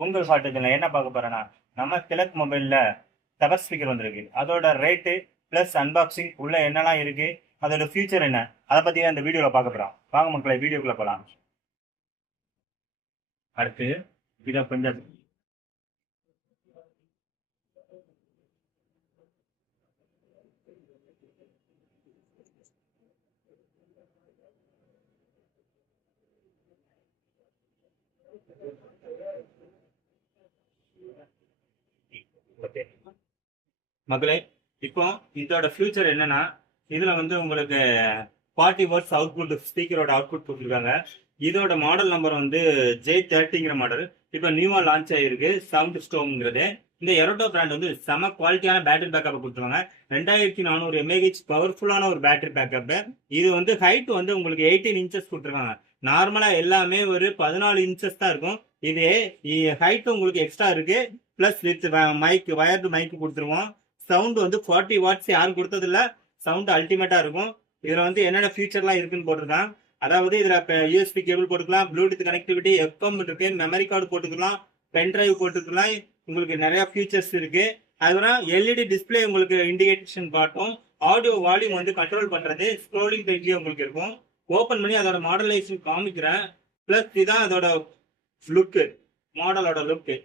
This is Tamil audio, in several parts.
உங்கள் பாட்டுல என்ன பார்க்க போறேன்னா, நம்ம திலக் மொபைல்ல டவர் ஸ்பீக்கர் வந்திருக்கு. அதோட ரேட்டு பிளஸ் அன்பாக்சிங் உள்ள என்னெல்லாம் இருக்கு, அதோட ஃபியூச்சர் என்ன, அதை பத்தி தான் இந்த வீடியோல பார்க்க போறோம். வாங்க மக்களை, வீடியோக்குள்ள போலாம். அடுத்து இதை கொஞ்சம் மகளே, இப்போ இதோட ஃபியூச்சர் என்னன்னா, இதுல வந்து உங்களுக்கு 40 வாட்ஸ் அவுட்புட் ஸ்பீக்கரோட அவுட்புட் கொடுத்துருக்காங்க. இதோட மாடல் நம்பர் வந்து J30ங்கிற மாடல். இப்போ நியூவா லான்ச் ஆகிருக்கு சவுண்ட் ஸ்டோம்ங்கிறது. இந்த எரோட்டோ பிராண்ட் வந்து செம குவாலிட்டியான பேட்டரி பேக்கப் கொடுத்துருவாங்க. 2400 mAh பவர்ஃபுல்லான ஒரு பேட்டரி பேக்கப். இது வந்து ஹைட் வந்து உங்களுக்கு 18 இன்ச்சஸ் கொடுத்துருக்காங்க. நார்மலா எல்லாமே ஒரு 14 இன்ச்சஸ் தான் இருக்கும். இதே ஹைட் உங்களுக்கு எக்ஸ்ட்ரா இருக்கு. Plus with mic, wired mic கொடுத்துருவோம். சவுண்ட் வந்து 40 வாட்ஸ் யாரும் கொடுத்தது இல்ல. சவுண்ட் அல்டிமேட்டா இருக்கும். இதுல வந்து என்னென்ன ஃபீச்சர்லாம் இருக்குன்னு போட்டிருக்கான். அதாவது இதுல யூஎஸ்பி கேபிள் போட்டுக்கலாம், ப்ளூடூத் கனெக்டிவிட்டி, எஃப்எம் இருக்கு, மெமரி கார்டு போட்டுக்கலாம், பென் டிரைவ் போட்டுக்கலாம். உங்களுக்கு நிறைய ஃபீச்சர்ஸ் இருக்கு. அதுதான் எல்இடி டிஸ்பிளே உங்களுக்கு இண்டிகேஷன் காட்டும். ஆடியோ வால்யூம் வந்து கண்ட்ரோல் பண்றது ஸ்க்ரோலிங் டைப்லயே உங்களுக்கு இருக்கும். ஓபன் பண்ணி அதோட மாடலைசேஷன் காமிக்கிறேன். பிளஸ் இதான் அதோட லுக்கு, மாடலோட லுக்கு.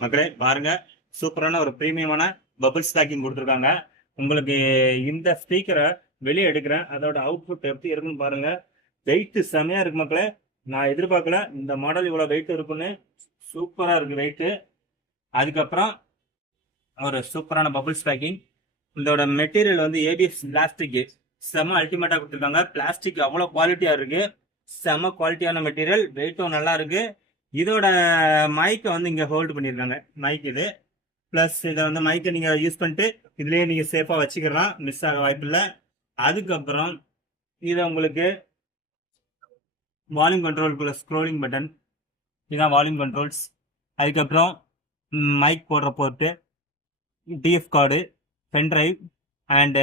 மக்களே பாருங்க, சூப்பரான ஒரு பிரீமியமான பபிள் ஸ்டாக்கிங் கொடுத்துருக்காங்க. உங்களுக்கு இந்த ஸ்பீக்கரை வெளியே எடுக்கிறேன். அதோட அவுட்புட் எப்படி இருக்குன்னு பாருங்க. வெயிட் செமையா இருக்கு மக்களே. நான் எதிர்பார்க்கல இந்த மாடல் இவ்வளவு வெயிட் இருக்குன்னு. சூப்பரா இருக்கு வெயிட். அதுக்கப்புறம் ஒரு சூப்பரான பபிள் ஸ்டாக்கிங். இதோட மெட்டீரியல் வந்து ஏபிஎஸ் பிளாஸ்டிக், செம அல்டிமேட்டா கொடுத்துருக்காங்க. பிளாஸ்டிக் அவ்வளவு குவாலிட்டியா இருக்கு. செம குவாலிட்டியான மெட்டீரியல், வெயிட்டும் நல்லா இருக்கு. இதோட மைக்கை வந்து இங்க ஹோல்டு பண்ணியிருக்காங்க. மைக் இது பிளஸ் இதை வந்து மைக்கை நீங்க யூஸ் பண்ணிட்டு இதுலயே நீங்க சேஃபா வச்சுக்கலாம், மிஸ் ஆக வாய்ப்பு இல்லை. அதுக்கப்புறம் இதை உங்களுக்கு volume control plus scrolling button, இதுதான் வால்யூம் கண்ட்ரோல்ஸ். அதுக்கப்புறம் மைக் போடுற port, TF card, pen drive and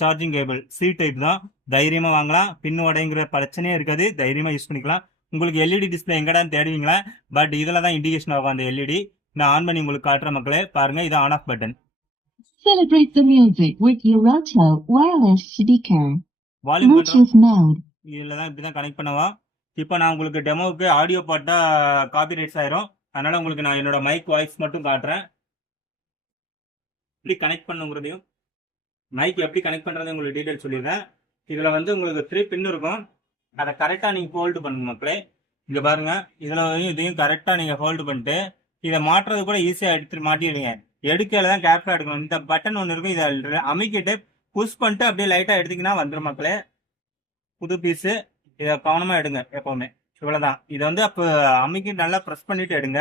charging cable. C type தான். தைரியமா வாங்கலாம். பின் உடைங்கிற பிரச்சனையே இருக்காது. தைரியமா யூஸ் பண்ணிக்கலாம். உங்களுக்கு எல்இடி டிஸ்பிளே எங்கடான்னு தேடுவீங்களா? பட் இதுல தான் இண்டிகேஷன் ஆகும் அந்த எல்இடி. நான் ஆன் பண்ணி உங்களுக்கு காட்டுற மக்களே பாருங்க. இது on off button. Celebrate the music with Yorato wireless speaker. Bluetooth mode. இதுல தான் இப்படி தான் கனெக்ட் பண்ணவா. இப்போ நான் உங்களுக்கு டெமோவுக்கு ஆடியோ பாட்டா காப்பிரைட்ஸ் ஆயிரும். அதனால உங்களுக்கு நான் என்னோட மைக் வாய்ஸ் மட்டும் காட்டுறேன். எப்படி கனெக்ட் பண்ணுங்கிறதையும், மைக் எப்படி கனெக்ட் பண்றது உங்களுக்கு டீடைல் சொல்லிடுறேன். இதுல வந்து உங்களுக்கு 3 பின் இருக்கும். அதை கரெக்டா நீங்க ஹோல்டு பண்ணுங்க மக்களே. இங்க பாருங்க, இதுல இதையும் கரெக்டா நீங்க ஹோல்டு பண்ணிட்டு இதை மாற்றுறது கூட ஈஸியா எடுத்து மாட்டிடுங்க. எடுக்கல தான் கேர்ஃபுல்லா எடுக்கணும். இந்த பட்டன் ஒன்று இருக்கும், இதை அமைக்கிட்டு புஷ் பண்ணிட்டு அப்படியே லைட்டா எடுத்தீங்கன்னா வந்துடும் மக்களே. புது பீஸு. இதை கவனமா எடுங்க எப்பவுமே. இவ்வளவுதான். இதை வந்து அப்போ அமைக்கி நல்லா ப்ரெஸ் பண்ணிட்டு எடுங்க.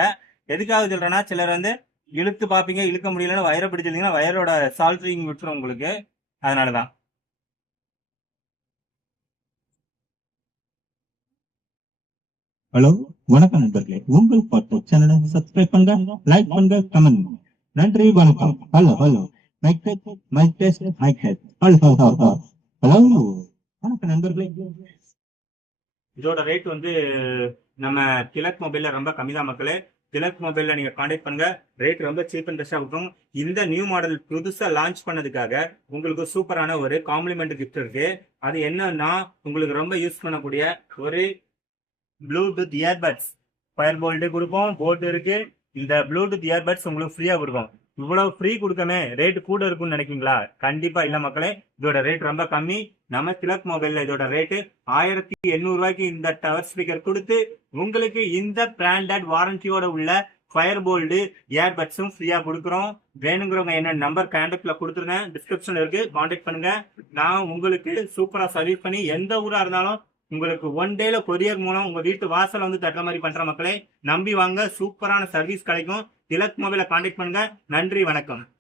எதுக்காக சொல்றேன்னா, சிலர் வந்து இழுத்து பார்ப்பீங்க, இழுக்க முடியலன்னு வயரை பிடிச்சிருந்தீங்கன்னா வயரோட சால்ட்ரிங் விட்டுரும் உங்களுக்கு. அதனாலதான். ஹலோ, வணக்கம் நண்பர்களே. உங்கள் பாட்டு சேனலை சப்ஸ்கிரைப் பண்ணுங்க, லைக் பண்ணுங்க, கமெண்ட் பண்ணுங்க. நன்றி, வணக்கம். Hello hello, mic test, mic test, mic test. Hello hello hello, வணக்கம் நண்பர்களே. இதோட ரேட் வந்து நம்ம திலக் மொபைல்ல ரொம்ப கம்மி தான் மக்களே. திலக் மொபைல்ல நீங்க கான்டாக்ட் பண்ணுங்க. ரேட் ரொம்ப சீப் அண்ட் பெஸ்டா இருக்கும். இந்த நியூ மாடல் புதுசா லான்ச் பண்ணதுக்காக உங்களுக்கு சூப்பரான ஒரு காம்ப்ளிமெண்ட் கிஃப்ட் இருக்கு. அது என்னன்னா, உங்களுக்கு ரொம்ப யூஸ் பண்ணக்கூடிய ஒரு ப்ளூடூத் இயர்பட்ஸ். ஃபயர் போல்ட்டு கொடுப்போம், போர்டு இருக்கு. இந்த ப்ளூடூத் இயர்பட்ஸ் உங்களுக்கு ஃப்ரீயா கொடுக்கும். இவ்வளவு ஃப்ரீ கொடுக்கமே ரேட் கூட இருக்கும்னு நினைக்கீங்களா? கண்டிப்பா இல்ல மக்களே. இதோட ரேட் ரொம்ப கம்மி. நம்ம திலக் மொபைல்ல இதோட ரேட்டு 1800 ரூபாய்க்கு இந்த டவர் ஸ்பீக்கர் கொடுத்து உங்களுக்கு இந்த பிராண்டட் வாரண்டியோட உள்ள ஃபயர் போல்டு இயர்பட்ஸும் ஃப்ரீயா கொடுக்குறோம். வேணுங்கிறவங்க என்ன நம்பர் கான்டாக்ட்ல கொடுத்துருங்க, டிஸ்கிரிப்ஷன்ல இருக்கு, கான்டாக்ட் பண்ணுங்க. நான் உங்களுக்கு சூப்பரா சர்வீஸ் பண்ணி எந்த ஊரா இருந்தாலும் உங்களுக்கு 1 டேல கொரியர் மூலம் உங்க வீட்டு வாசல் வந்து தட்டுற மாதிரி பண்ற மக்களே. நம்பி வாங்க, சூப்பரான சர்வீஸ் கிடைக்கும். திலக் மொபைலை கான்டாக்ட் பண்ணுங்க. நன்றி, வணக்கம்.